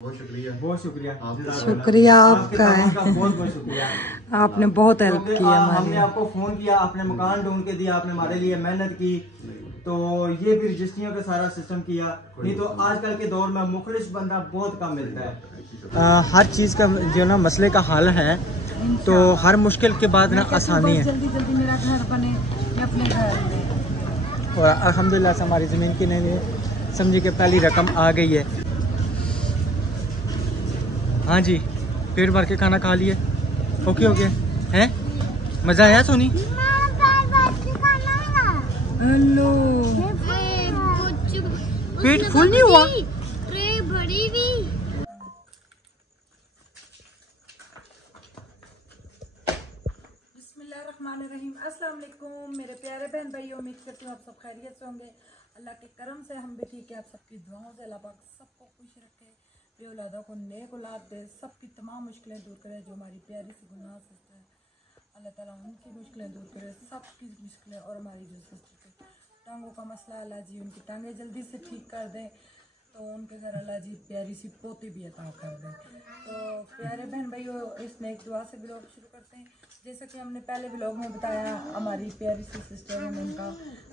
बहुत शुक्रिया आपका है। बहुत बहुत शुक्रिया। आपने बहुत हेल्प की हमारी। हमने आपको फोन किया, आपने मकान ढूंढ के दिया, आपने हमारे लिए मेहनत की, तो ये भी रजिस्ट्रियों का सारा सिस्टम किया। नहीं तो आजकल के दौर में मुखलिस बंदा बहुत कम मिलता है। हर चीज़ का जो ना मसले का हल है, तो हर मुश्किल के बाद ना आसानी है। जल्दी जल्दी मेरा घर बने, मैं अपने घर में। और अल्हम्दुलिल्लाह से हमारी ज़मीन की नहीं समझी कि पहली रकम आ गई है। हाँ जी, पेट भर के खाना खा लिए, ओके हो गया है। मज़ा आया सोनी? हेलो, पेट फुल नहीं हुआ? बिस्मिल्लाहिर्रहमानिर्रहीम। अस्सलाम वालेकुम मेरे प्यारे बहन भाई, उम्मीद करती हूँ आप सब खैरियत से होंगे। अल्लाह के करम से हम भी ठीक है। आप सबकी दुआओं से अल्लाह पाक सबको खुश रखे, बे औलादों को नेक औलाद दे, सबकी तमाम मुश्किलें दूर करे। जो हमारी प्यारी सी गुनाह सिस्टर है, अल्लाह ताला उनकी मुश्किलें दूर करे, सबकी मुश्किलें। और हमारी जो सिस्टर के टांगों का मसला, अल्लाह जी उनकी टांगें जल्दी से ठीक कर दे, तो उनके घर अल्लाह जी प्यारी सी पोती भी अता कर दे। तो प्यारे बहन भाइयों, इस नेक दुआ से ब्लॉग शुरू करते हैं। जैसा कि हमने पहले ब्लॉग में बताया, हमारी प्यारी सी सिस्टर ने उनका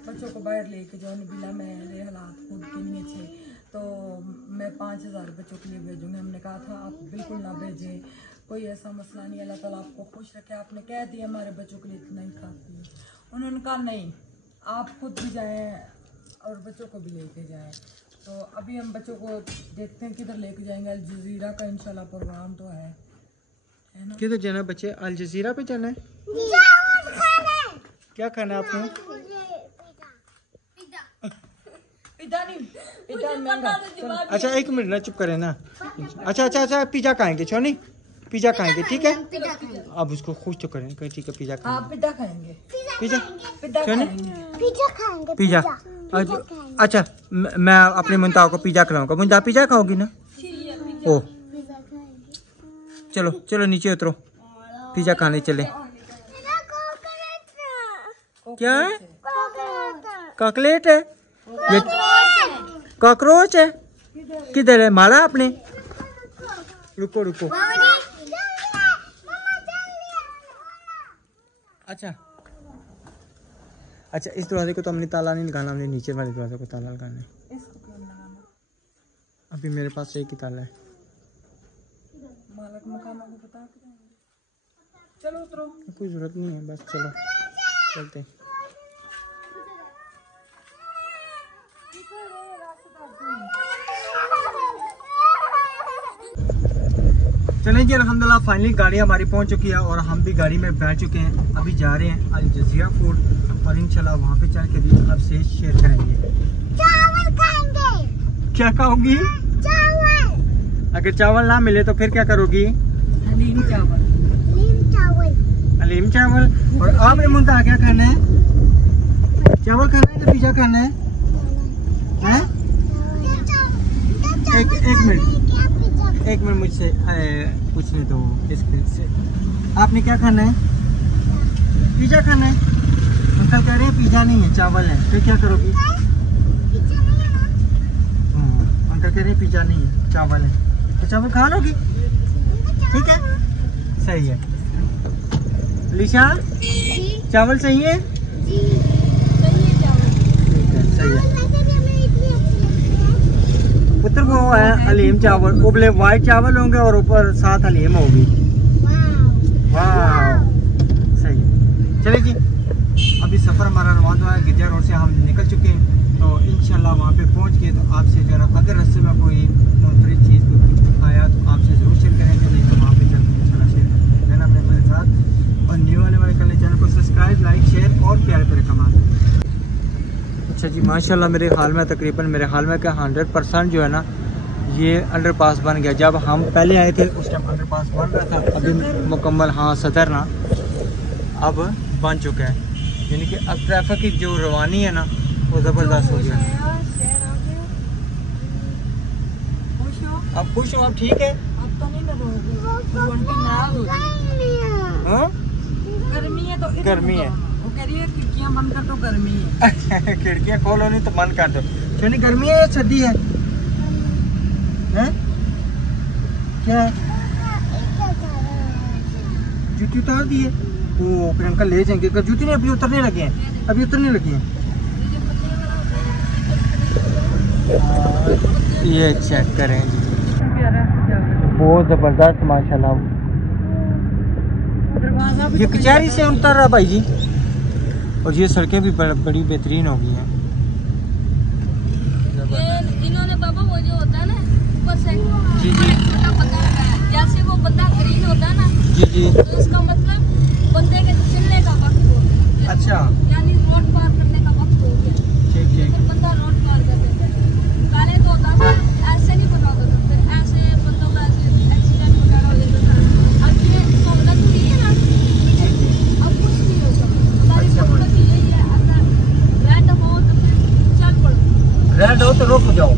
बच्चों को बाहर लेके जो बिला मेरे हालात खुद के नहीं अच्छे, तो मैं 5000 बच्चों के लिए भेजूँगी। हमने कहा था आप बिल्कुल ना भेजें, कोई ऐसा मसला नहीं, अल्लाह ताला आपको खुश रखे। आपने कह दिया हमारे बच्चों के लिए इतना ही काफ़ी है। उन्होंने कहा नहीं, आप खुद भी जाएँ और बच्चों को भी लेके जाएँ। तो अभी हम बच्चों को देखते हैं किधर लेके जाएंगे। अल जज़ीरा का इंशाल्लाह प्रोग्राम तो है ना। किधर जाना बच्चे? अल जज़ीरा पे जाना है? क्या खाना है आपको? अच्छा एक मिनट ना, चुप करें ना। अच्छा पिज़्ज़ा खाएंगे छोनी, पिज़्ज़ा खाएंगे, ठीक है। अब उसको खुश तो करें, ठीक है पिज़्ज़ा खाएंगे। पिज़्ज़ा खाएंगे, पिज़्ज़ा खाएंगे। पिज़्ज़ा। अच्छा मैं अपने मुंता को पिज़्ज़ा खिलाऊंगा। मुंता पिज़्ज़ा खाओगी ना? ओ चलो चलो नीचे उतरो, पिज़्ज़ा खाने चले। क्या है? कॉकलेट है? ये कॉकरोच है? किधर है? मारा आपने? रुको रुको। अच्छा अच्छा, इस दरवाजे को तो हमने ताला नहीं लगाना, हमने नीचे वाले दरवाजे को ताला लगाना है। अभी मेरे पास एक ही ताला है। मालक मकान को बता के जाएंगे। चलो उतरो, कोई जरूरत नहीं है, बस चलो चलते हैं। चलें जी, अल्हम्दुलिल्लाह फाइनली गाड़ी हमारी पहुंच चुकी है और हम भी गाड़ी में बैठ चुके हैं। अभी जा रहे हैं अल जज़ीरा फूड और इंशाल्लाह वहाँ पे चल के भी आपसे शेयर करेंगे। चावल खाएंगे। क्या खाओगी? चावल। अगर चावल ना मिले तो फिर क्या करोगी? हलीम चावल। हलीम चावल। और आपने मुंता क्या खाना है? चावल खाना है कि पिज़्ज़ा खाना है? हैं? एक मिनट मुझसे पूछने दो इसके से। आपने क्या खाना है? पिज़्ज़ा खाना है? अंकल कह रहे हैं पिज़्ज़ा नहीं है, चावल है, फिर क्या करोगी? अंकल कह रहे हैं पिज़्ज़ा नहीं है, चावल है, तो चावल खा लोगी? ठीक है, सही है। लिशा चावल सही है? सही है पुत्र। वो है हलीम चावल, उबले वाइट चावल होंगे और ऊपर साथ हलीम होगी। वाह सही है। चलिए जी, अभी सफ़र हमारा रवान हुआ है। गिरजा रोड से हम निकल चुके हैं, तो इंशाल्लाह वहाँ पे पहुँच के तो आपसे जो है अगर रास्ते में कोई मुनफरिद चीज़ कुछ आया तो आपसे ज़रूर शेयर करेंगे। नहीं तो वहाँ पे चल के इंशाल्लाह शेयर करना अपने मेरे साथ। और न्यू वाले करने चैनल को सब्सक्राइब, लाइक, शेयर और प्यारे प्यारे कमेंट। अच्छा जी, माशाल्लाह मेरे हाल में तकरीबन मेरे हाल में क्या 100% जो है ना ये अंडरपास बन गया। जब हम पहले आए थे उस टाइम अंडरपास बन रहा था, अभी मुकम्मल हाँ सदर ना अब बन चुका है। यानी कि अब ट्रैफिक की जो रवानी है ना वो ज़बरदस्त हो गया। अब खुश हो? अब ठीक है? अब तो नहीं गर्मी है तो गर्मी है, वो कह रही है खिड़कियाँ बंद कर दो, गर्मी है। खिड़कियाँ खोलो नहीं तो बंद कर दो। क्यों नहीं, गर्मी है या सर्दी है? क्या है? जूती उतार दी है। वो फिर अंकल ले जाएंगे। जूती नहीं, अभी उतरने लगे हैं, अभी उतरने लगे हैं। ये चेक करें जी, बहुत ज़बरदस्त माशाल्लाह। ये कचहरी से उतर रहा भाई जी। और ये सड़कें भी बड़ी बेहतरीन हो गई हैं। इन्होंने बाबा वो जो होता है ना ऊपर से जी जी छोटा बंदा लगाया, जैसे वो बंदा ग्रीन होता है ना, जी जी। तो इसका मतलब बंदे के चलने का वक्त हो गया, अच्छा, यानी रोड पार करने का वक्त हो गया। ठीक ठीक। फिर बंदा रोड पार कर देता है। पहले तो होता था ऐसे नहीं बना होता था, फिर ऐसे बंदों का एक्सीडेंट वगैरह हो जाता था। अब ये सहूलत हुई है ना, अब कुछ नहीं होता। हमारी सहूलत यही है, अगर रेड हो तो फिर चल पड़ो, रेड हो तो रुक जाओ।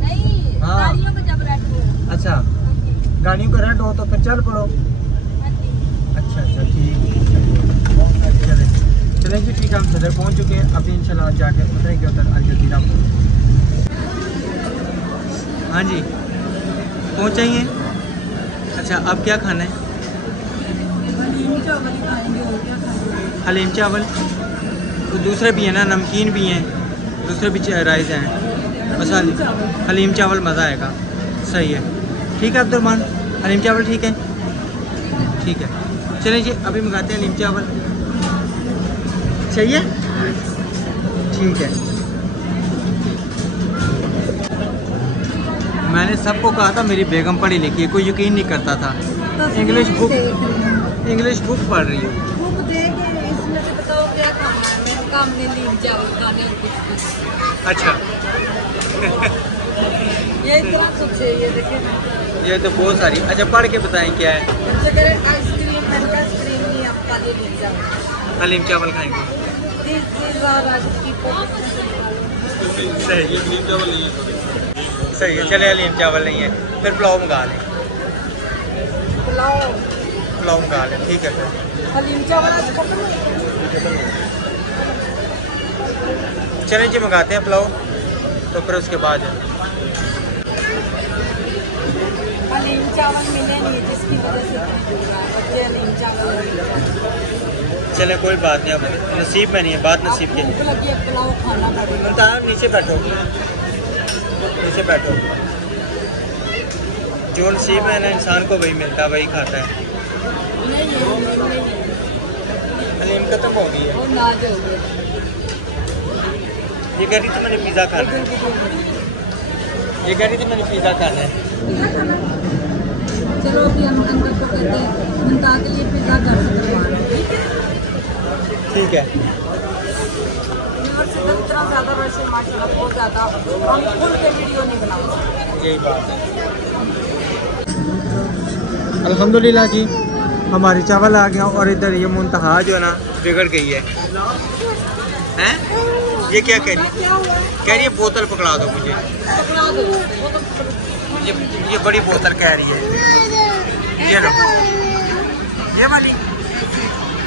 नहीं हाँ। गाड़ियों का जब रेड हो। अच्छा, हाँ जी, गाड़ियों का रेड हो तो फिर चल पड़ो। हाँ जी। अच्छा अच्छा, ठीक है। चले चलें जी, ठीक है। हम सदर पहुंच चुके हैं। अभी इंशाल्लाह जाके उतरेंगे उधर अल जज़ीरा। हाँ जी, पहुंच जाइए। अच्छा, अब क्या खाना है? हलीम चावल। तो दूसरे भी हैं ना, नमकीन भी हैं, दूसरे भी राइस हैं। बस हलीम चावल मज़ा आएगा। सही है, ठीक है अब्दुलरहमान, हलीम चावल ठीक है। ठीक है, चलिए जी, अभी मंगाते हैं हलीम चावल। चाहिए? ठीक है। मैंने सबको कहा था मेरी बेगम पढ़ी लिखी है, कोई यकीन नहीं करता था। इंग्लिश बुक पढ़ रही है। बुक देख के इसमें से बताओ क्या काम है। मेरा काम नहीं लीम चावल खाने और कुछ भी। अच्छा। ये इतना कुछ है, ये देखें। ये तो बहुत सारी। अच्छा, पढ़ के बताएं क्या है। चॉकलेट आइसक्रीम, मिल्क आइसक्रीम नहीं आपका ये लीम चावल। हलीम चावल खाएंगे। सही सही है, चले हलीम चावल नहीं है, फिर पुलाव मंगा लें। पुलाव मंगा लें, ठीक है फिर। हलीम चावल चलें जी, मंगाते हैं पुलाव, तो फिर उसके बाद हलीम चावल मिले नहीं, जिसकी वजह से बच्चे हलीम चावल। चले, कोई बात नहीं, अब नसीब में नहीं है, बात नसीब की। भूख लगी है, पुलाव खाना पड़ेगा। नीचे बैठो, नीचे बैठो। जो नसीब है ना इंसान को वही मिलता है, वही खाता है। हलीम खत्म हो गई है। और नाज हो गए। ये कह रही थी मैंने पिज़्ज़ा खाना है। ये कह रही थी मैंने पिज़्ज़ा खाना है। चलो अभी हम अंकल को कहते हैं उनका के लिए पिज़्ज़ा घर से करवा रहे हैं, ठीक है। ठीक है। इतना ज़्यादा वैसे माशाल्लाह बहुत ज़्यादा हम खुल के वीडियो नहीं बना सकते। यही बात है। अल्हम्दुलिल्लाह जी, हमारे चावल आ गया। और इधर ये मुंतहा जो है ना बिगड़ गई है। हैं? ये क्या कह रही है? कह रही है बोतल पकड़ा दो मुझे। पकड़ा दो। ये बड़ी बोतल कह रही है। ये लो, ये वाली,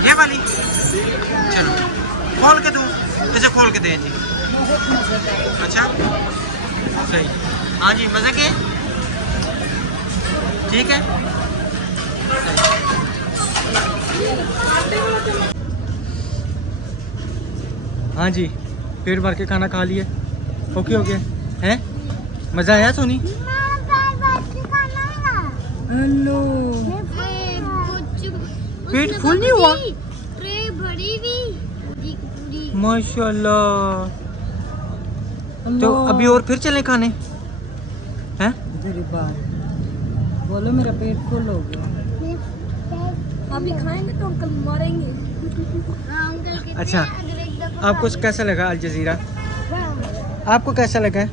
ये वाली। चलो खोल के दो, इसे खोल के दें जी। अच्छा, सही। हाँ जी, मज़े के, ठीक है। हाँ जी, पेट भर के खाना खा लिए। ओके हो गया है? मज़ा आया सोनी? हेलो, पेट फुल नहीं हुआ? माशाल्लाह। तो अभी और फिर चलें खाने हैं? बोलो मेरा पेट फुल हो गया। अभी खाएंगे तो अंकल मरेंगे। अच्छा, आपको कैसा लगा अल जज़ीरा? आपको कैसा लगा?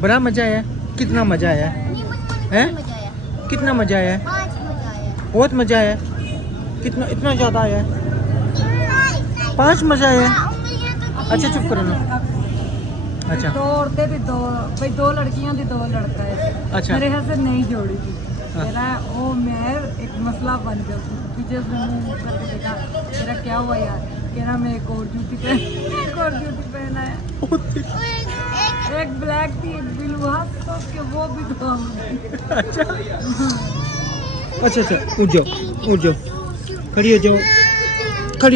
बड़ा मज़ा आया। कितना मज़ा आया है? कितना मज़ा आया? बहुत मज़ा आया। कितना, इतना ज़्यादा आया? 5 मज़ा आया। अच्छा चुप करो ना। अच्छा, दो औरतें भी दो भाई, 2 लड़कियां थी 2 लड़का है। अच्छा। मेरे घर से नहीं जोड़ी थी। हाँ। मेरा वो मैं एक मसला बन गया। पीछे से मुंह करके देखा, तेरा क्या हुआ यार? कह रहा मैं एक और जूती पहना है। एक ब्लैक थी एक ब्लू, हाँ तो के वो भी दुआ में। अच्छा अच्छा अच्छा, उठ जाओ, खड़ी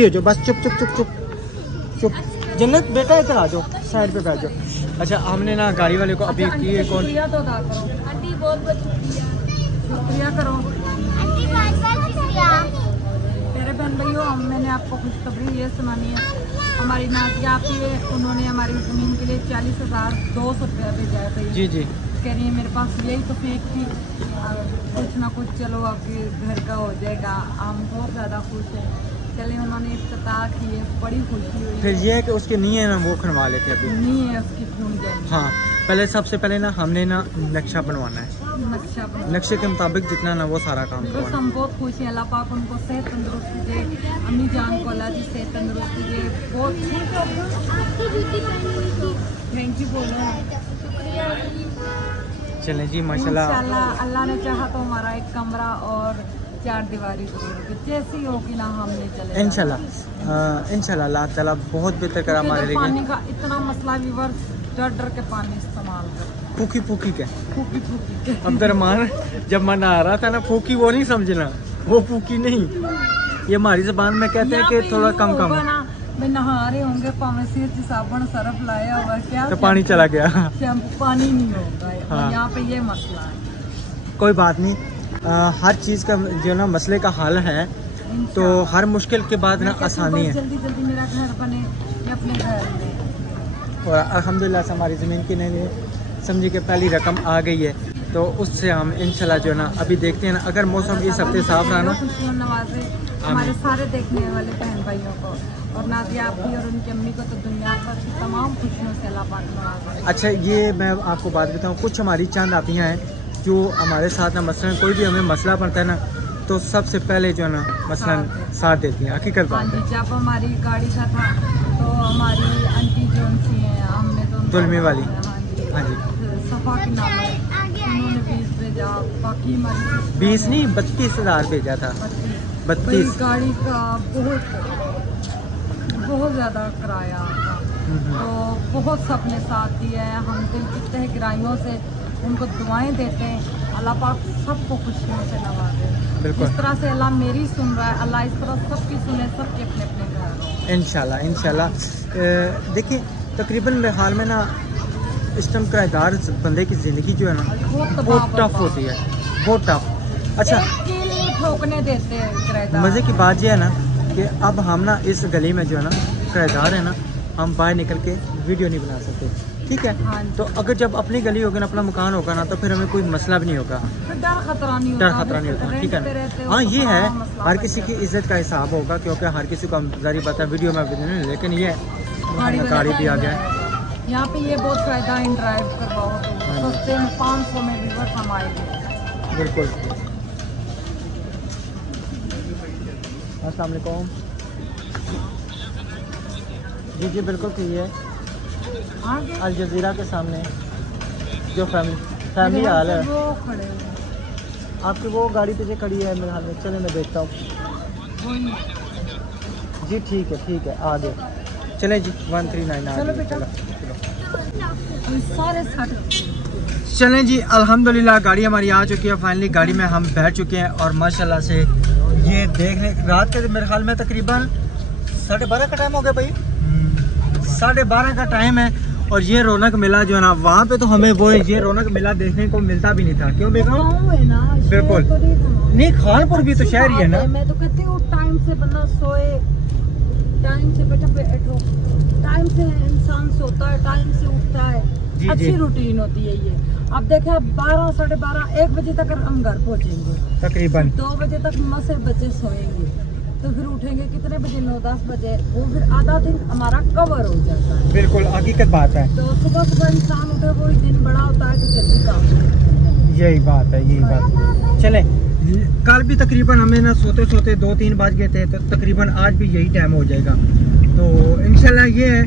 हो जाओ बस, चुप। जन्नत बेटा इधर आ जाओ, साइड पे बैठ जाओ। अच्छा हमने ना गाड़ी वाले को अभी अच्छा, की आंटी को कौन, शुक्रिया तो अदा करो, आंटी बहुत बहुत शुक्रिया करो। आंटी बहुत शुक्रिया। प्यारे बहन भाइयों, मैंने आपको खुशखबरी ये सुनानी है, हमारी नाजिया आपी है, उन्होंने हमारी ज़मीन के लिए 40,200 रुपया भेजा है। तो जी कह रही है मेरे पास यही तो फेक थी, कुछ ना कुछ चलो आपके घर का हो जाएगा। हम बहुत ज़्यादा खुश हैं। चले उन्होंने इफ्तिताह की है, बड़ी खुशी हुई। फिर ये है कि उसके नहीं है ना वो खनवा लेते अभी। नहीं है उसकी खून जाएगी। हाँ पहले सबसे पहले ना हमने ना नक्शा बनवाना है, नक्शा नक्शे के मुताबिक जितना ना वो सारा काम बस करवाना हम बहुत खुश हैं। अल्लाह पाक उनको सेहत तंदुरुस्ती दे, अम्मी जान को अल्लाह जी सेहत तंदुरुस्ती दे। बहुत आपकी जूती पहनी हुई थी। थैंक यू बोलो। चलें जी माशाल्लाह। इंशाल्लाह अल्लाह ने चाहा तो हमारा एक कमरा और 4 दीवारी जरूर, जैसी होगी ना हम नहीं चले इंशाल्लाह अल्लाह ताला बहुत बेहतर करा हमारे लिए। पानी का इतना मसला व्यूअर, डर के पानी इस्तेमाल कर, फूकी के फूकी के। अब्दुर्रहमान जब मन आ रहा था ना, फूकी वो नहीं समझना, वो फूकी नहीं, ये हमारी ज़बान में कहते हैं कि थोड़ा कम मैं नहा रहे होंगे, पानी से साबुन सरफ लाया हुआ क्या तो पानी चला गया। शैम्पू पानी नहीं होगा। हाँ। यहाँ पे ये मसला है। कोई बात नहीं, हर चीज़ का जो ना मसले का हल है, तो हर मुश्किल के बाद ना आसानी है। जल्दी जल्दी मेरा घर बने, मैं अपने घर में। और अल्हम्दुलिल्लाह से हमारी ज़मीन की नहीं समझी कि पहली रकम आ गई है, तो उससे हम इंशाल्लाह जो है ना अभी देखते हैं ना, अगर मौसम इस हफ्ते साफ रहा ना, खुशियों नवाजे हमारे सारे देखने वाले बहन भाइयों को, और नादिया आपकी और उनकी अम्मी को तो दुनिया भर की तमाम खुशियों से अल्लाह पाक नवाजे। अच्छा ये मैं आपको बात बताऊँ, कुछ हमारी चंद आतियाँ हैं जो हमारे साथ ना मसलन कोई भी हमें मसला पड़ता है ना, तो सबसे पहले जो है ना मसलन साथ देती हैं। हकीकत हाँ बात जी, है। जब हमारी गाड़ी का था तो हमारी आंटी जो सी हैं, हमने तो दुलमी वाली। हाँ जी, सफ़ा की नाम है, उन्होंने 20 भेजा, बाकी हमारी 20 नहीं 32,000 भेजा था। 32 गाड़ी का बहुत ज़्यादा किराया था, तो बहुत सबने साथ दिया है। हम दिल की तह गहराइयों से उनको दुआएं देते हैं, अल्लाह पाक सबको खुशियों से नवाजे। बिल्कुल। इस तरह से अल्लाह मेरी सुन रहा है, अल्लाह इस तरह सबकी सुने, सबके अपने अपने घर। इंशाल्लाह देखिए तकरीबन मेरे हाल में ना इस टाइम किराएदार बंदे की ज़िंदगी जो है ना बहुत टफ होती है, बहुत टफ। अच्छा ठोकने देते हैं किराएदार। मज़े की बात यह है ना कि अब हम ना इस गली में जो है ना किराएदार है ना, हम बाहर निकल के वीडियो नहीं बना सकते, ठीक है। हाँ। तो अगर जब अपनी गली होगी ना, अपना मकान होगा ना, तो फिर हमें कोई मसला भी नहीं होगा, डर खतरा नहीं होता, ठीक है ना। हाँ ये है, हर किसी की इज्जत का हिसाब होगा, क्योंकि हर किसी को जारी बात है वीडियो में नहीं, लेकिन ये गाड़ी भी आ गया। यहाँ पे ये बहुत फायदा इन ड्राइव करवाओ तो सस्ते में 500 में भी बस हम आएंगे। बिल्कुल। अस्सलाम वालेकुम। जी बिल्कुल सही है, अल जज़ीरा के सामने जो फैमिली हाल है, वो खड़े हैं। आपकी वो गाड़ी पीछे खड़ी है मेरे हाल में, चले मैं देखता हूँ। जी ठीक है आगे चले जी 1399। चलो बेटा, सारे चलें जी, अल्हम्दुलिल्लाह गाड़ी हमारी आ चुकी है, फाइनली गाड़ी में हम बैठ चुके हैं। और माशाल्लाह से ये देखने रात के मेरे ख्याल में तकरीबन 12:30 का टाइम हो गया भाई, 12:30 का टाइम है। और ये रौनक मेला जो है ना, वहाँ पे तो हमें वो ये रौनक मेला देखने को मिलता भी नहीं था, क्यों बेगम? बिल्कुल नहीं, खानपुर भी तो शहर ही है ना। मैं तो कहती हूँ टाइम से बंदा सोए, टाइम से बेटा बैठो, टाइम से इंसान सोता है, टाइम से उठता है, अच्छी रूटीन होती है ये। अब देखें 12, 12:30, 1 बजे तक हम घर पहुँचेंगे, तकरीबन 2 बजे तक मसे बच्चे सोएंगे, तो फिर उठेंगे कितने बजे? 9-10 बजे। वो फिर आधा दिन हमारा कवर हो जाता है। बिल्कुल हकीकत बात है। तो सुबह इंसान उठे, वो दिन बड़ा होता है कि जल्दी काम। यही बात है। चले कल भी तकरीबन हमें ना सोते 2-3 बज गए थे, तो तकरीबन आज भी यही टाइम हो जाएगा। तो इंशाल्लाह ये है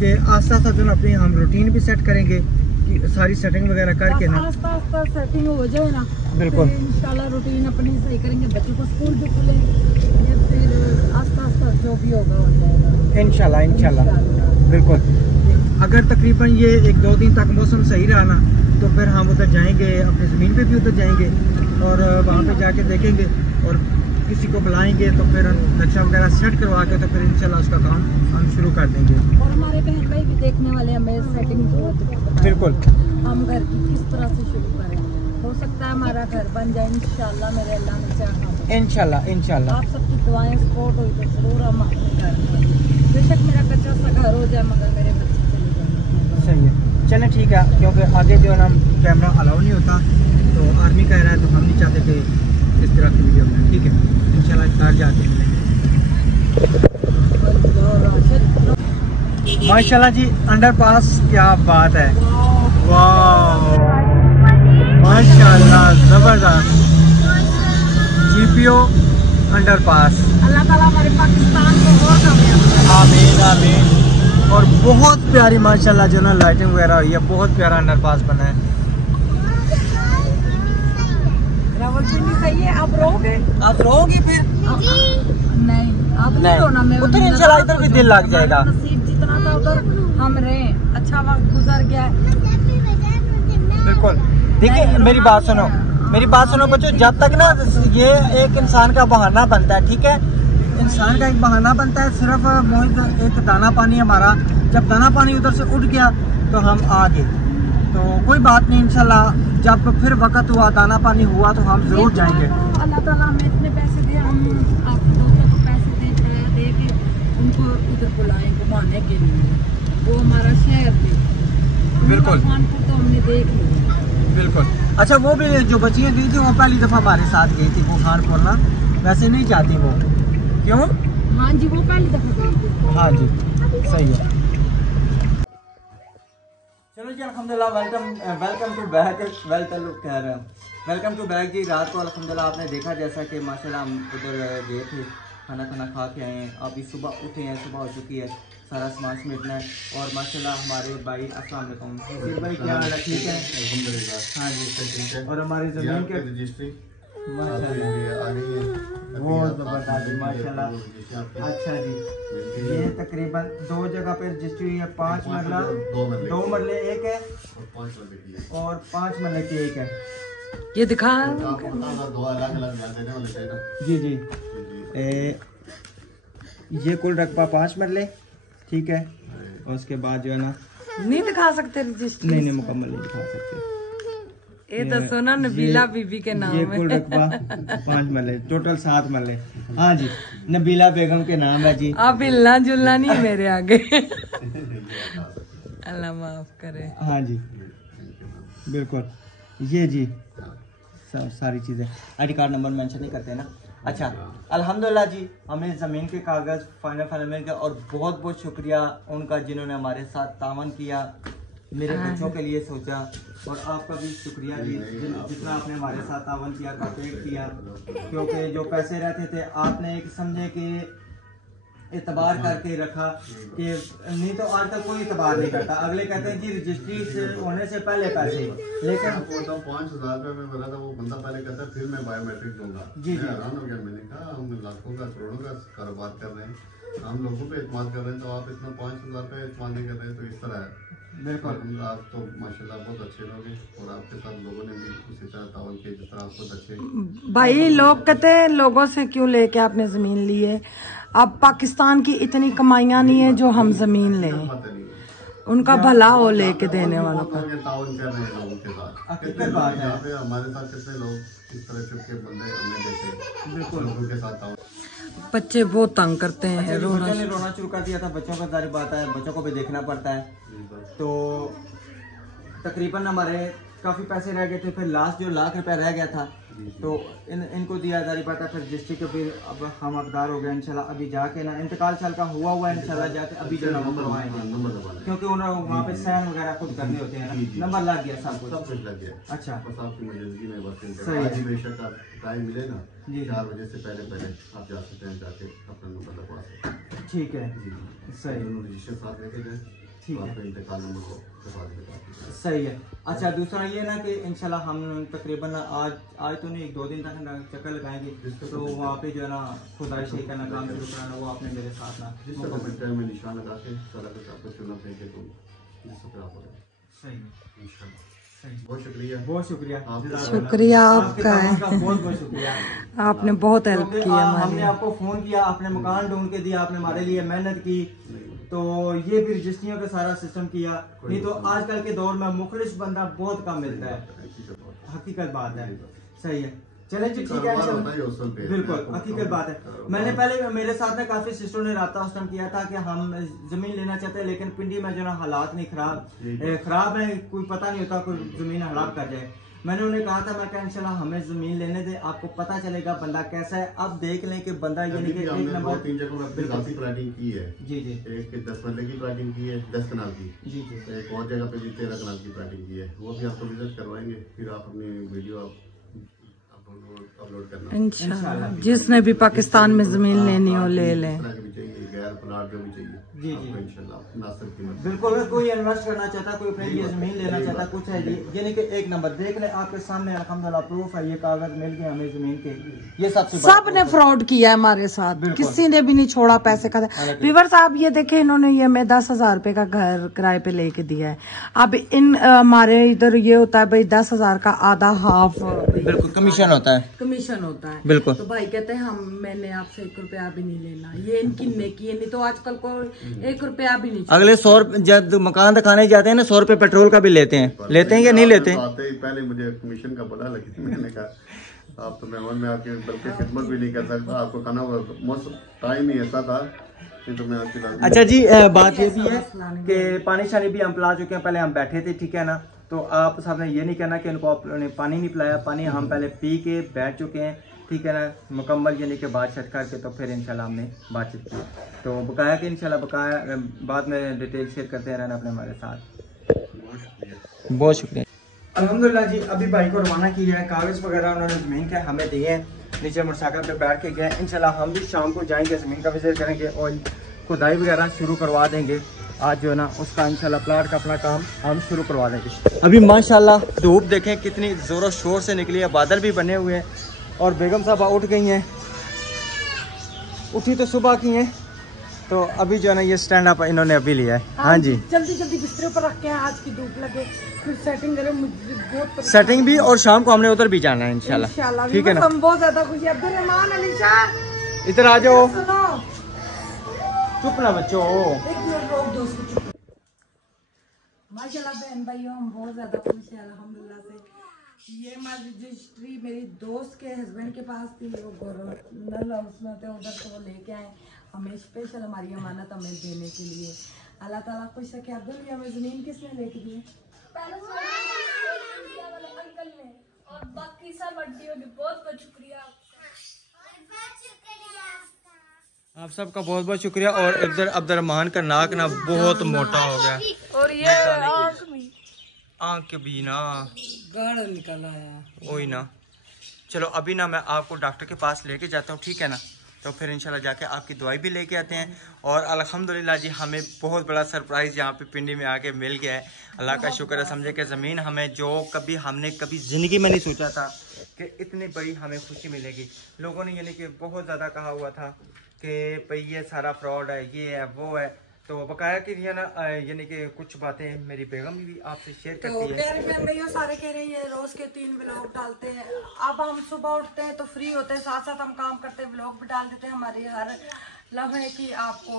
कि आस्ता आस्ता जो अपनी हम रूटीन भी सेट करेंगे, कि सारी सेटिंग वगैरह करके ना आस्ता सेटिंग हो जाए ना, बिल्कुल इंशाल्लाह रूटीन अपनी सही करेंगे, बच्चों को स्कूल भी खुलेंगे, फिर आस्ता जो भी होगा हो जाएगा इंशाल्लाह बिल्कुल। अगर तकरीबन ये 1-2 दिन तक मौसम सही रहा ना तो फिर हम उधर जाएंगे, अपनी ज़मीन पे भी उधर जाएंगे और वहाँ पे जाके देखेंगे और किसी को बुलाएंगे तो फिर नक्शा वगैरह सेट करवा के तो फिर इंशाल्लाह उसका काम हम शुरू कर देंगे। और हमारे बहन भाई भी देखने वाले हमें सेटिंग बिल्कुल हम घर की किस तरह से शुरू करें। हो सकता है हमारा घर बन जाए इंशाल्लाह, मेरे अल्लाह ने चाहा। इंशाल्लाह आप सबकी दुआएं सपोर्ट हुई तो जरूर हम अपने घर में, बेशक मेरा कच्चा सा घर हो जाए मगर मेरे बच्चे चले जाए। सही है, चलें ठीक है, क्योंकि आगे जो है ना कैमरा अलाउ नहीं होता तो आर्मी कह रहा है तो हम नहीं चाहते कि इस तरह की वीडियो बनाए। ठीक है, इंशाल्लाह घर जाके मिलेंगे। माशाल्लाह जी अंडरपास, क्या बात है, वाह माशाल्लाह ज़बरदस्त। जीपीओ अंडरपास, अल्लाह ताला हमारे पाकिस्तान को और कामयाब करे। आमीन आमीन। और बहुत प्यारी माशाल्लाह जो ना लाइटिंग वगैरह हुई है, बहुत प्यारा अंडरपास बना है। रावलपिंडी सही है। आप रोगे? आप रोगी फिर? नहीं, आप नहीं रोना। मैं उधर इंशाल्लाह इधर भी दिल लग जाएगा। नसीब जितना था उधर हम रहे, अच्छा वक्त गुजर गया। बिल्कुल, देखिए मेरी बात सुनो बच्चों, जब तक ना ये एक इंसान का बहाना बनता है, ठीक है, इंसान का एक बहाना बनता है, सिर्फ मोहित एक दाना पानी हमारा, जब दाना पानी उधर से उठ गया तो हम आ गए, तो कोई बात नहीं, इंशाल्लाह जब फिर वक्त हुआ, दाना पानी हुआ तो हम जरूर जाएंगे। अल्लाह ताला हमें इतने पैसे दे, हम आपके दोस्तों को पैसे दे के उनको उधर बुलाएं घुमाने के लिए, वो हमारा शहर दे। बिल्कुल खानपुर तो हमने देख लिया। बिल्कुल। अच्छा, वो भी जो बच्चियाँ गई थी वो पहली दफ़ा हमारे साथ गई थी, वो खानपुर ना, वैसे नहीं जाती वो, क्यों? हाँ जी, वो पहली दफा गई थी। हाँ जी, सही है। चलो जी, अल्हम्दुलिल्लाह, welcome to back, welcome to back जी। रात को अल्हम्दुलिल्लाह आपने देखा जैसा कि माशाल्लाह हम उधर गए थे, खाना खा के आए हैं, अभी सुबह उठे हैं, सुबह हो चुकी है, सारा सामान समेटना है और माशाल्लाह हमारे भाई अस्सलाम वालेकुम नसीर भाई, क्या हाल है? ठीक है अल्हम्दुलिल्लाह। हाँ जी, और हमारी ज़मीन के रजिस्ट्री माशाल्लाह वो ज़बरदस्त माशाल्लाह। अच्छा जी, ये तकरीबन 2 जगह पे रजिस्ट्री है, 5 मरला, 2 मरले एक है और 5 मरले की एक है। ये दिखा जी जी, ये कुल रकबा 5 मरले, ठीक है, और उसके बाद जो है ना नहीं दिखा सकते रजिस्ट्री, नहीं मुकम्मल नहीं दिखा सकते। ये दसो ना नबीला बीबी के नाम ये है। कुल रकबा 5 मरले, टोटल 7 मरले। हाँ जी, नबीला बेगम के नाम है जी। आप हिलना जुलना नहीं मेरे आगे। अल्लाह माफ करे। हाँ जी बिल्कुल, ये जी सारी चीज़ें, आईडी कार्ड नंबर मेंशन नहीं करते ना। अच्छा, अल्हम्दुलिल्लाह जी, हमें ज़मीन के कागज़ फाइनल मिल गए और बहुत बहुत शुक्रिया उनका जिन्होंने हमारे साथ तावन किया, मेरे बच्चों के लिए सोचा, और आपका भी शुक्रिया जी जितना आपने हमारे साथ तावन किया, कॉपरेट किया, क्योंकि जो पैसे रहते थे आपने एक समझे कि एतबार करके रखा कि नहीं तो आज तक कोई एतबार नहीं करता, अगले कहते हैं जी रजिस्ट्री से होने से पहले पैसे, लेकिन 5,000 रुपये में बोला था, वो बंदा पहले कहता है फिर मैं बायोमेट्रिक दूंगा। जी जी, हैरान हो गया, मैंने कहा हम लाखों का करोड़ों का कारोबार कर रहे हैं, हम लोगों पे एतमाद कर रहे हैं, तो आप इतना 5,000 रुपये एतमाद नहीं कर रहे हैं, तो इस तरह है। बिल्कुल, आप तो माशाल्लाह बहुत अच्छे लोग हैं और आपके साथ लोगों ने भी उसी तरह तावन किया जिस तरह आप बहुत अच्छे। भाई लोग कहते हैं लोगों से क्यों लेके आपने जमीन ली है, अब पाकिस्तान की इतनी कमाइयां नहीं है जो हम जमीन लें, उनका भला हो लेके देने वालों का। तावन कर रहे हैं लोगों के साथ, कितने लोग यहाँ पे हमारे साथ, कितने लोग इस तरह चुप के बंदे हमें देते, बिल्कुल लोगों के साथ तावन। बच्चे बहुत तंग करते हैं, बच्चों ने रोना शुरू कर दिया था, बच्चों का जारी बात है, बच्चों को भी देखना पड़ता है, तो तकरीबन हमारे काफ़ी पैसे रह गए थे, फिर लास्ट जो लाख रुपया रह गया था तो इनको दिया जारी पाता, फिर रजिस्ट्री के फिर अब हम हकदार हो गए इंशाल्लाह। अभी जाके ना इंतकाल साल का हुआ है इंशाल्लाह, जाके अभी जो ना करवाएंगे, क्योंकि उन्हें वहाँ पे साइन वगैरह खुद करने होते हैं, नंबर लग गया, सब कुछ लग गया। अच्छा, बस आपकी मौजूदगी में बस सही है, बेशक आप टाइम मिले ना जी 4 बजे से पहले आप जा सकते हैं, जाके अपना नंबर लगवा सकते हैं। ठीक है, सही, रजिस्टर साथ लेके जाए, ठीक है, इंतकाल नंबर को सही है। अच्छा, दूसरा ये ना कि इंशाल्लाह हम तकरीबन आज तो नहीं 1-2 दिन तक चक्कर लगाएंगे, तो वहाँ पे जो है ना खुदाई शही का काम शुरू कराना, वो आपने मेरे साथ ना में निशान लगा के सारा कुछ आपको चुना फेंके, तो जिससे फिर आप हो जाए सही है, इंशाल्लाह। सही। बहुत शुक्रिया। बहुत शुक्रिया, शुक्रिया आपका है, बहुत बहुत शुक्रिया। आपने बहुत हेल्प क्योंकि की हमने हमारी। आपको फोन किया, आपने मकान ढूंढ के दिया, आपने हमारे लिए मेहनत की, तो ये भी रजिस्ट्रियों का सारा सिस्टम किया। नहीं तो आजकल के दौर में मुखलिस बंदा बहुत कम मिलता है, हकीकत बात है। सही है, चले जी, ठीक है, कारोबार होता है उस पे। बिल्कुल हकीकत बात है। मैंने पहले मेरे साथ में काफी सिस्टरों ने राब्ता उस टाइम किया था कि हम जमीन लेना चाहते हैं, लेकिन पिंडी में जो ना हालात नहीं खराब है, कोई पता नहीं होता, कोई जमीन हड़प कर जाए। मैंने उन्हें कहा था, मैं इंशाल्लाह हमें जमीन लेने दे, आपको पता चलेगा बंदा कैसा है। अब देख लें कि बंदा यानी कि एक नंबर 3 जगहों अपनी जाती प्लाटिंग की है। जी जी एक 10 मरले की प्लाटिंग की है, 10 कनाल की। जी जी। एक और जगह पे भी 13 कनाल की प्लाटिंग की है, वो भी आपको विजिट करवाएंगे, फिर आप अपनी वीडियो अपलोड करना इंशाल्लाह जिसने भी पाकिस्तान में जमीन लेनी हो ले लें। इस तरह के भी चाहिए, गैर प्लाट जो भी चाहिए जी, आपको जी। इंशाल्लाह मुनासिब कीमत। बिल्कुल, कोई इन्वेस्ट करना चाहता, कोई अपने लिए जमीन लेना चाहता, कुछ है जी, यानी कि एक नंबर देख ले आपके सामने, अल्हम्दुलिल्लाह प्रूफ है, ये कागज मिल गए हमें जमीन के। ये सबसे सब ने फ्रॉड किया है हमारे साथ, किसी ने भी नहीं छोड़ा पैसे का। विवर साहब ये देखे, इन्होंने ये हमें 10,000 रुपए का घर किराए पे लेके दिया है। अब इन हमारे इधर ये होता है भाई 10,000 का आधा हाफ बिल्कुल कमीशन होता है, कमीशन होता है। बिल्कुल। तो भाई कहते हैं मैंने आपसे 1 रुपया भी नहीं लेना, ये इनकी नेकी है, नहीं तो आजकल को 1 रुपया भी नहीं। अगले 100 जब मकान दिखाने जाते हैं ना, 100 रुपए पेट्रोल का भी लेते हैं या नहीं लेते? आते ही पहले मुझे कमीशन का पता लगी, मैंने कहा आप तो मेहमान में आके बल्कि खिदमत भी नहीं कर सकता, आपको खाना टाइम ही ऐसा था तो मैं आपकी लाज़मी। अच्छा जी, बात ये भी है कि पानी शानी भी हम पिला चुके हैं, पहले हम बैठे थे, ठीक है ना, तो आप साहब ने ये नहीं कहना कि इनको आपने पानी नहीं पिलाया, पानी हम पहले पी के बैठ चुके हैं, ठीक है ना, मुकम्मल यानी कि बातचीत करके, तो फिर इंशाल्लाह हमने बातचीत की, तो बकाया कि इंशाल्लाह बकाया बाद में डिटेल शेयर करते रहना अपने हमारे साथ। बहुत शुक्रिया। अल्हम्दुलिल्लाह जी, अभी भाई को रवाना किया है, कागज़ वगैरह उन्होंने ज़मीन के हमें दिए हैं, नीचे मोटरसाइकिल पे बैठ के गए। इंशाल्लाह हम भी शाम को जाएंगे, ज़मीन का विजिट करेंगे और खुदाई वगैरह शुरू करवा देंगे। आज जो है ना उसका इंशाल्लाह प्लाट का अपना काम हम शुरू करवा देंगे। अभी माशाल्लाह धूप देखें कितनी ज़ोरों शोर से निकली है, बादल भी बने हुए हैं और बेगम साहबा उठ गई हैं, उठी तो सुबह की हैं, तो अभी जो है ना ये स्टैंड अप इन्होंने अभी लिया है। हाँ जी, जल्दी जल्दी बिस्तरे पर रख के आज की धूप लगे, फिर सेटिंग करें, मुझे बहुत सेटिंग भी, और शाम को हमने उधर भी जाना है इंशाल्लाह, ठीक है ना। हम बहुत ज्यादा खुशी है। अब्दुर्रहमान अलीशा इधर आ जाओ, सुनो, चुप ना बच्चों। एक मिनट रोक दो उसको, चुप। माशाल्लाह बहन भाइयों, हम बहुत ज्यादा खुश हैं अल्हम्दुलिल्लाह से। ये हमारी रजिस्ट्री मेरी दोस्त के हस्बैंड के पास थी, वो गवर्नर हाउस में थे, उधर से वो लेके आए हमें स्पेशल, हमारी अमानत हमें देने के लिए। अल्लाह ताला खुश रखे। अब्दुल ये हमें ज़मीन किसने लेके दी? अंकल ने, और बाकी सब आंटियों ने बहुत बहुत शुक्रिया आप सबका बहुत बहुत शुक्रिया। और इधर अब्दुर्रहमान का नाक ना बहुत मोटा हो गया, और ये आँख भी ना गाढ़ निकल आया। वही ना। चलो अभी ना मैं आपको डॉक्टर के पास लेके जाता हूँ, ठीक है ना, तो फिर इंशाल्लाह जाके आपकी दवाई भी लेके आते हैं। और अल्हम्दुलिल्लाह जी हमें बहुत बड़ा सरप्राइज़ यहाँ पे पिंडी में आके मिल गया है, अल्लाह का शुक्र है। समझे कि ज़मीन हमें जो हमने कभी ज़िंदगी में नहीं सोचा था कि इतनी बड़ी हमें खुशी मिलेगी। लोगों ने यानी कि बहुत ज़्यादा कहा हुआ था कि भाई ये सारा फ्रॉड है, ये है, वो है, तो बकाया कि ना यानी कि कुछ बातें मेरी बेगम भी आपसे शेयर तो करती है। प्यारे बहन भैया सारे कह रहे हैं ये रोज के 3 व्लॉग डालते हैं। अब हम सुबह उठते हैं तो फ्री होते हैं, साथ साथ हम काम करते हैं, व्लॉग भी डाल देते हैं। हमारी हर लम्हे की आपको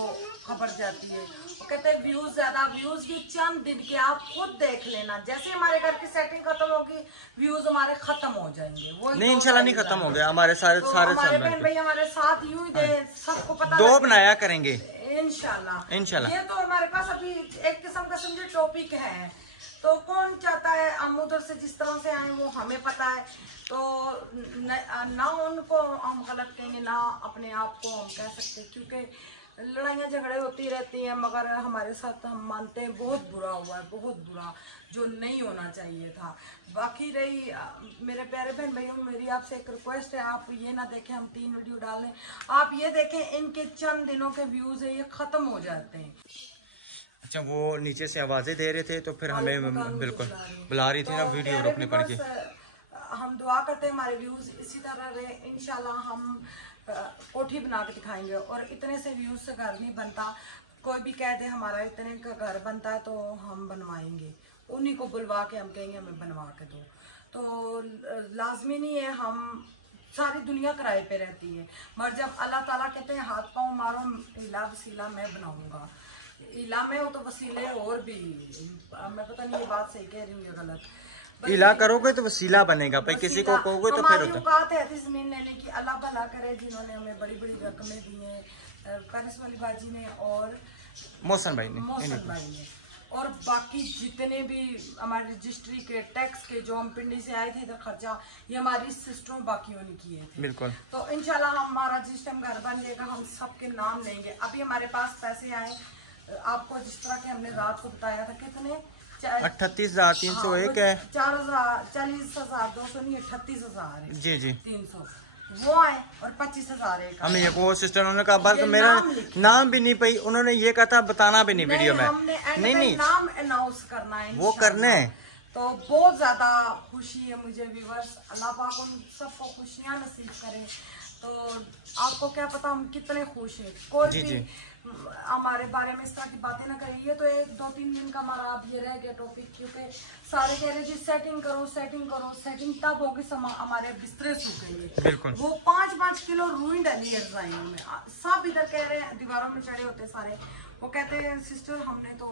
खबर जाती है। वो कहते हैं व्यूज ज्यादा, व्यूज भी चंद दिन के, आप खुद देख लेना, जैसे हमारे घर की सेटिंग खत्म होगी व्यूज हमारे खत्म हो जाएंगे। वो नहीं इंशाल्लाह नहीं खत्म हो गया, हमारे सारे तो सारे हमारे बहन भैया हमारे साथ यूं ही दे, सबको पता दो लगे। बनाया करेंगे इंशाल्लाह। इंशाल्लाह। ये तो हमारे पास अभी एक किस्म का समझे टॉपिक है, तो कौन चाहता है हम उधर से जिस तरह से आए वो हमें पता है, तो ना उनको हम गलत कहेंगे ना अपने आप को हम कह सकते, क्योंकि लड़ाइयाँ झगड़े होती रहती हैं, मगर हमारे साथ हम मानते हैं बहुत बुरा हुआ है, बहुत बुरा, जो नहीं होना चाहिए था। बाकी रही मेरे प्यारे बहन भाइयों, मेरी आपसे एक रिक्वेस्ट है, आप ये ना देखें हम 3 वीडियो डाल रहे हैं, आप ये देखें इनके चंद दिनों के व्यूज है ये खत्म हो जाते हैं। अच्छा वो नीचे से आवाजें दे रहे थे तो फिर हमें बिल्कुल बुला रही थी ना, वीडियो रोकने पड़ गई। हम दुआ करते हैं हमारे व्यूज इसी तरह रहे, इंशाल्लाह हम कोठी बना के दिखाएंगे। और इतने से व्यूज से घर नहीं बनता, कोई भी कह दे हमारा इतने का घर बनता है तो हम बनवाएंगे, उन्हीं को बुलवा के हम कहेंगे हमें बनवा के दो। तो लाजमी नहीं है, हम सारी दुनिया किराए पे रहती है, मगर जब अल्लाह ताला कहते हैं हाथ पाँव मारो, इला वसीला मैं बनाऊंगा, इला में हो तो वसीले और भी, मैं पता नहीं ये बात सही कह रही हूँ या गलत। इला करोगे तो वसीला बनेगा, भाई किसी को कहोगे तो फिर होता औकात है जमीन लेने की, अल्लाह भला करे जिन्होंने हमें बड़ी बड़ी रकमें दी हैं, पेरिस वाली बाजी ने और मौसम भाई ने और बाकी जितने भी हमारे रजिस्ट्री के टैक्स के जो हम पिंडी से आए थे इधर खर्चा, ये हमारी सिस्टरों बाकियों ने किए थे। बिल्कुल। तो इंशाल्लाह हमारा जिस टाइम घर बन जाएगा हम सबके नाम लेंगे। अभी हमारे पास पैसे आए, आपको जिस तरह के हमने रात को बताया था, कितने 38,301 है, 40,200 नहीं 38,000 है जी जी 300 वो आए और 25,000 एक हमें ये वो सिस्टर उन्होंने कहा, बल्कि मेरा नाम भी नहीं पाई, उन्होंने ये कहा था बताना भी नहीं वीडियो में, नहीं नाम अनाउंस करना है वो करने है। तो बहुत ज्यादा खुशी है मुझे व्यूअर्स, अल्लाह पाक उन सबको खुशियां नसीब करे। तो आपको क्या पता हम कितने खुश हैं, कोई जी, भी जी। हमारे बारे में इस तरह की बातें ना करें। ये तो 1-2-3 दिन का हमारा अब ये रह गया टॉपिक, क्योंकि सारे कह रहे जी सेटिंग करो सेटिंग करो, सेटिंग तब होगी हमारे बिस्तरे सूखेंगे। बिल्कुल। वो 5-5 किलो रुई डाली है रजाइयों में, सब इधर कह रहे हैं, दीवारों में चढ़े होते सारे, वो कहते हैं सिस्टर हमने तो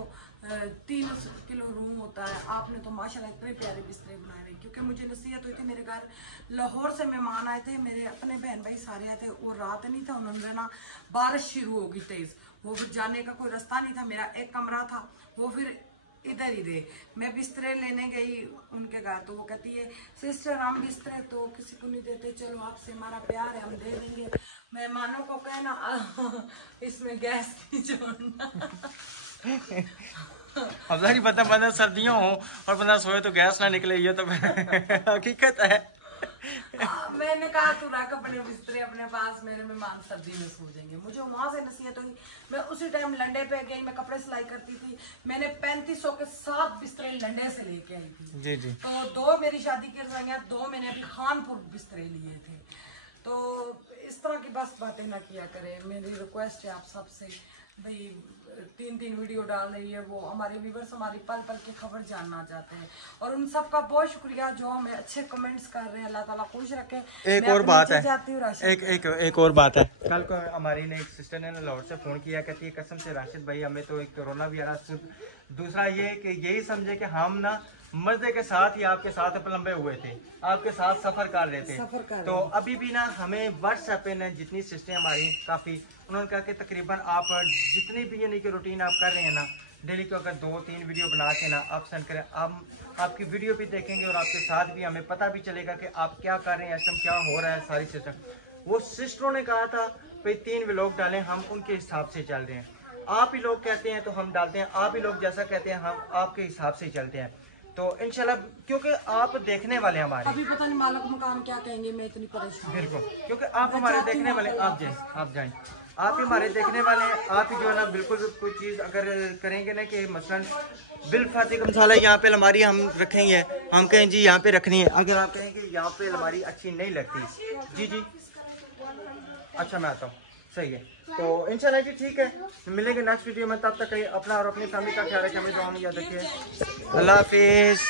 3 किलो रूम होता है, आपने तो माशाल्लाह इतने प्यारे बिस्तरे बनाए हुए। क्योंकि मुझे नसीहत हुई थी, मेरे घर लाहौर से मेहमान आए थे, मेरे अपने बहन भाई सारे आए थे, वो रात नहीं था, उन्होंने ना बारिश शुरू हो गई तेज, वो फिर जाने का कोई रास्ता नहीं था, मेरा एक कमरा था, वो फिर इधर ही रहे। मैं बिस्तरे लेने गई उनके घर, तो वो कहती है सिस्टर हम बिस्तरे तो किसी को नहीं देते, चलो आपसे हमारा प्यार है हम दे देंगे। मेहमानों को कहना इसमें गैस नहीं जोड़ना। अब नहीं पता, बंदा सर्दियों हो और बंदा सोए तो गैस ना निकले, ये तो हकीकत है। मैंने कहा तू रख अपने बिस्तरे अपने पास, मेरे मेहमान सर्दी में सो जाएंगे। मुझे वहां से नसीहत हुई, मैं उसी टाइम लंडे पे गई, मैं कपड़े सिलाई करती थी, मैंने 3500 के 7 बिस्तरे लंडे से लेके आई थी। जी जी। तो 2 मेरी शादी की रजाइयाँ, 2 मैंने अभी खानपुर बिस्तरे लिए थे। तो इस तरह की बस बातें ना किया करें, मेरी रिक्वेस्ट है आप सबसे। भाई 3 वीडियो डाल रही है, वो हमारे व्यूवर्स हमारी पल पल की खबर जानना चाहते हैं, और उन सब का बहुत शुक्रिया जो हमें अच्छे कमेंट्स कर रहे हैं। अल्लाह ताला खुश रखे। एक और बात है, एक और बात है, कल को हमारी ने एक सिस्टर ने लाहौर से फोन किया, कहती है कसम से राशिद भाई हमें तो एक कोरोना भी आ रहा, दूसरा ये कि यही समझे कि हम ना मजे के साथ ही आपके साथ लंबे हुए थे, आपके साथ सफर कर रहे थे। तो अभी भी ना हमें व्हाट्सएप पे ना जितनी सिस्टर हमारी काफी, उन्होंने कहा कि तकरीबन आप जितनी भी यानी कि रूटीन आप कर रहे हैं ना, डेली को अगर 2-3 वीडियो बना के ना आप सेंड करें, हम आपकी वीडियो भी देखेंगे और आपके साथ भी हमें पता भी चलेगा कि आप क्या कर रहे हैं, इस टाइम क्या हो रहा है सारी सिस्टम। वो सिस्टरों ने कहा था भाई 3 व्लॉग डालें, हम उनके हिसाब से चल रहे हैं। आप ही लोग कहते हैं तो हम डालते हैं, आप ही लोग जैसा कहते हैं हम आपके हिसाब से चलते हैं। तो इंशाल्लाह, क्योंकि आप देखने वाले हमारे, अभी पता नहीं मालिक मकान क्या कहेंगे, मैं इतनी परेशान। बिल्कुल, क्योंकि आप हमारे देखने वाले, आप जाएं, आप ही हमारे देखने वाले हैं। आप ही जो है ना बिल्कुल कोई चीज़ अगर करेंगे ना कि मसलन बिल फातिक मसाला यहाँ पे अलमारी हम रखेंगे, हम कहें जी यहाँ पे रखनी है, अगर आप कहेंगे यहाँ पे अलमारी अच्छी नहीं लगती, जी जी अच्छा मैं आता हूँ, सही है। तो इंशाल्लाह जी ठीक है, मिलेंगे नेक्स्ट वीडियो में, तब तक अपना और अपनी फैमिली का ख्याल रखें, हमें दुआ में याद रखिए। अल्लाह हाफिज़।